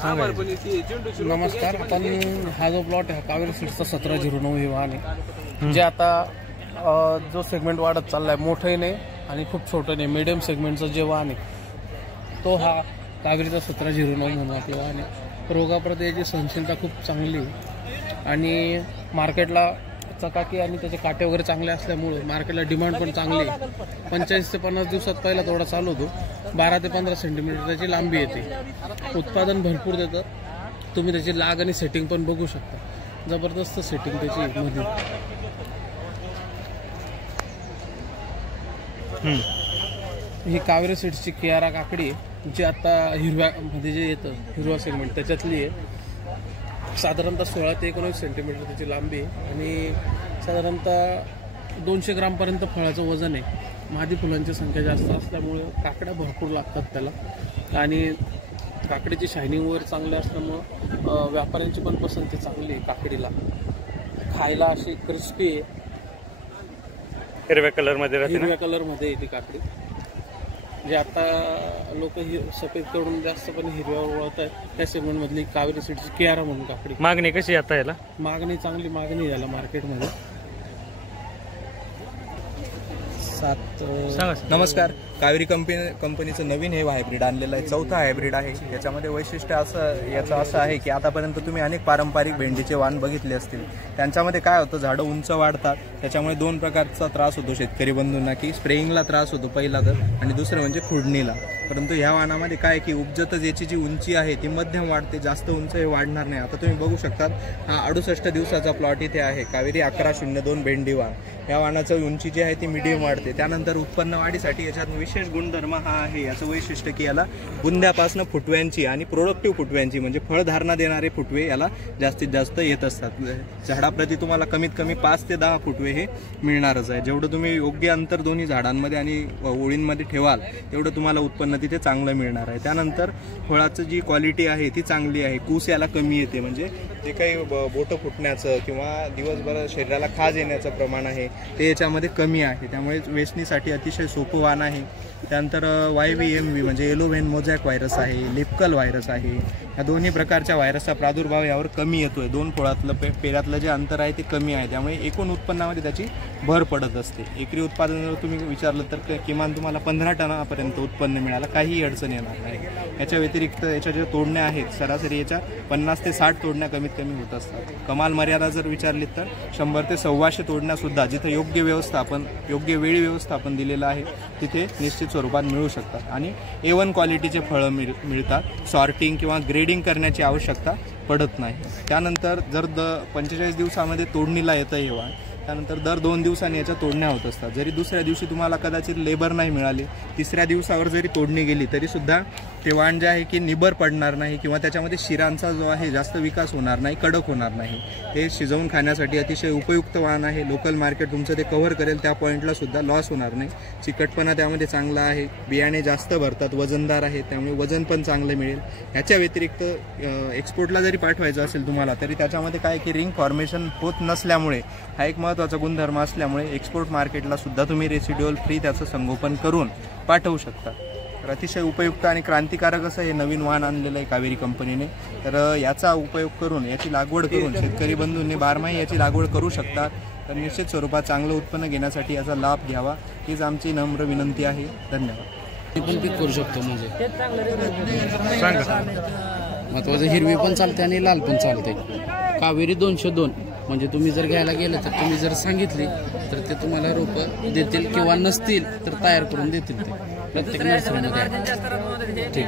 नमस्कार. आपण हा जो प्लॉट आहे कावेरी सीड्सचा 1709 हे वाहन आहे, जे आता जो सेगमेंट वाढत चाललाय, मोठंही नाही आणि खूप छोटं नाही, मीडियम सेगमेंटचं जे वाहन आहे तो हा कावेरीचा 1709 म्हणून आपलं वाहन आहे. रोगाप्रती सहनशीलता खूप चांगली आणि मार्केटला चकाकी आणि त्याचे काटे वगैरे चांगले असल्यामुळे मार्केटला डिमांड पण चांगली आहे. 45 ते 50 दिवसात पहिला तोडा चालू होतो. 12 ते 15 सेंटीमीटर त्याची लांबी येते. उत्पादन भरपूर देतं. तुम्ही त्याची लाग आणि सेटिंग पण बघू शकता. जबरदस्त सेटिंग त्याची मध्ये. ही कावेरी सीड्सची कियारा काकडी जी आता हिरव्या मध्ये जे येतं, हिरवा सेगमेंट त्याच्यातली आहे. साधारणतः 16 ते 19 सेंटीमीटर त्याची लांबी आहे आणि साधारणतः 200 ग्रामपर्यंत फळाचं वजन आहे. मादी फुलांची संख्या जास्त असल्यामुळे काकड्या भरपूर लागतात त्याला आणि काकडीची शायनिंग वगैरे चांगली असल्यामुळं व्यापाऱ्यांची पण पसंती चांगली आहे काकडीला. खायला अशी क्रिस्पी आहे. हिरव्या कलरमध्ये येते काकडी. जे आता लोक सफेद करून जास्त पण हिरव्यावर वळत आहेत, त्या सेगमेंट मधली कावेरी सीड्सची कियारा म्हणून काकडी. मागणी कशी आता याला? मागणी चांगली मागणी याला मार्केटमध्ये. नमस्कार. कावेरी कंपनीचं नवीन हे हायब्रिड आणलेलं आहे. चौथा हायब्रिड आहे. याच्यामध्ये वैशिष्ट्य असं आहे की आतापर्यंत तुम्ही अनेक पारंपरिक भेंडीचे वाण बघितले असतील. त्यांच्यामध्ये काय होतं, झाडं उंच वाढतात. त्याच्यामुळे दोन प्रकारचा त्रास होतो शेतकरी बंधूंना, की स्प्रेइंगला त्रास होतो पहिला तर, आणि दुसरं म्हणजे खुडणीला. परंतु ह्या वाणामध्ये काय की उपजतच याची जी उंची आहे ती मध्यम वाढते, जास्त उंच हे वाढणार नाही. आता तुम्ही बघू शकता, हा 68 दिवसाचा प्लॉट इथे आहे. कावेरी 1102 भेंडी वाण. या वाणाचं उंची जी आहे ती मिडियम वाढते. त्यानंतर उत्पन्न वाढीसाठी याच्यात विशेष गुणधर्म हा आहे, याचं वैशिष्ट्य की याला बुंद्यापासून फुटव्यांची आणि प्रोडक्टिव्ह फुटव्यांची म्हणजे फळधारणा देणारे फुटवे याला जास्तीत जास्त येत असतात. झाडाप्रती तुम्हाला कमीत कमी 5 ते 10 फुटवे हे मिळणारच आहे. जेवढं तुम्ही योग्य अंतर दोन्ही झाडांमध्ये आणि ओळींमध्ये ठेवाल तेवढं तुम्हाला उत्पन्न तिथे चांगलं मिळणार आहे. त्यानंतर फळाचं जी क्वालिटी आहे ती चांगली आहे. कूस याला कमी येते, म्हणजे जे काही बोटं फुटण्याचं किंवा दिवसभर शरीराला खाज येण्याचं प्रमाण आहे ते याच्यामध्ये कमी आहे. त्यामुळे वेचणीसाठी अतिशय सोपं वाण आहे. त्यानंतर YVMV म्हणजे येलो व्हेन मोझॅक व्हायरस आहे, लिपकल व्हायरस आहे. या दोन्ही प्रकारच्या व्हायरसचा प्रादुर्भाव यावर कमी येतोय. दोन फळातलं पेरातलं जे अंतर आहे ते कमी आहे. त्यामुळे एकूण उत्पन्नामध्ये त्याची भर पडत असते. एकरी उत्पादन जर तुम्ही विचारलं तर किमान तुम्हाला 15 टनापर्यंत उत्पन्न मिळालं, काहीही अडचण येणार नाही. याच्या व्यतिरिक्त याच्या ज्या तोडण्या आहेत सरासरी याच्या 50 ते 60 तोडण्या कमीत कमी होत असतात. कमाल मर्यादा जर विचारली तर 100 ते 125 तोडण्यासुद्धा जिथं योग्य वेळी व्यवस्थापन दिलेलं आहे तिथे निश्चित स्वरूपात मिळू शकतात. आणि A1 क्वालिटीचे फळं मिळतात. सॉर्टिंग किंवा ग्रेडिंग करण्याची आवश्यकता पडत नाही. त्यानंतर जर 45 दिवसामध्ये तोडणीला येतं हे वाण, त्यानंतर दर 2 दिवसांनी याच्या तोडण्या होत असतात. जरी दुसऱ्या दिवशी तुम्हाला कदाचित लेबर नाही मिळाली, तिसऱ्या दिवसावर जरी तोडणी गेली तरीसुद्धा ते वाण जे आहे की निबर पडणार नाही किंवा त्याच्यामध्ये शिरांचा जो आहे जास्त विकास होणार नाही, कडक होणार नाही. हे शिजवून खाण्यासाठी अतिशय उपयुक्त वाण आहे. लोकल मार्केट तुमचं ते कव्हर करेल, त्या पॉईंटला सुद्धा लॉस होणार नाही. चिकटपणा त्यामध्ये चांगला आहे. बियाणे जास्त भरतात, वजनदार आहे, त्यामुळे वजन पण चांगलं मिळेल. ह्याच्या व्यतिरिक्त एक्सपोर्टला जरी पाठवायचं असेल तुम्हाला तरी त्याच्यामध्ये काय की रिंग फॉर्मेशन होत नसल्यामुळे हा एक महत्त्वाचा गुणधर्म असल्यामुळे एक्सपोर्ट मार्केटला सुद्धा तुम्ही रेसिड्युअल फ्री त्याचं संगोपन करून पाठवू शकता. तर अतिशय उपयुक्त आणि क्रांतिकारक असं हे नवीन वाण आणलेलं आहे कावेरी कंपनीने. तर याचा उपयोग करून, याची लागवड करून शेतकरी बंधूंनी बारमाही याची लागवड करू शकतात. तर निश्चित स्वरूपात चांगलं उत्पन्न घेण्यासाठी याचा लाभ घ्यावा हीच आमची नम्र विनंती आहे. धन्यवाद. ते पण पीक करू शकतो म्हणजे महत्वाचं, हिरवी पण चालते आणि लाल पण चालते. कावेरी 202 म्हणजे तुम्ही जर घ्यायला गेलं तर तुम्ही जर सांगितली तर ते तुम्हाला रोपं देतील किंवा नसतील तर तयार करून देतील. ते प्रत्येक नर्सरीमध्ये ठीक.